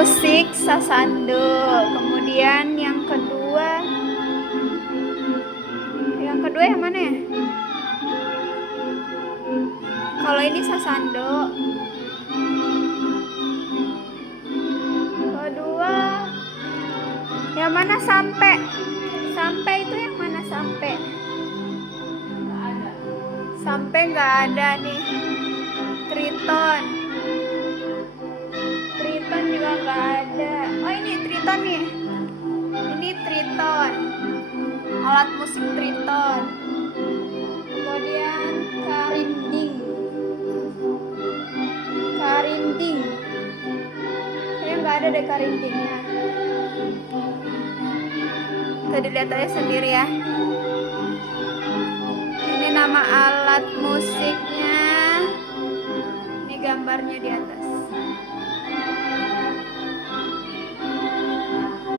musik sasando. Kemudian yang kedua yang mana ya? Kalau ini sasando. Kedua yang mana? Sampai itu yang mana? Sampai nggak ada nih. Triton juga nggak ada. Oh, ini triton nih. Ini triton, alat musik triton. Kemudian karinding. Kayaknya nggak ada deh karindingnya. Tadi lihat aja sendiri ya. Ini nama alat musiknya. Ini gambarnya di atas.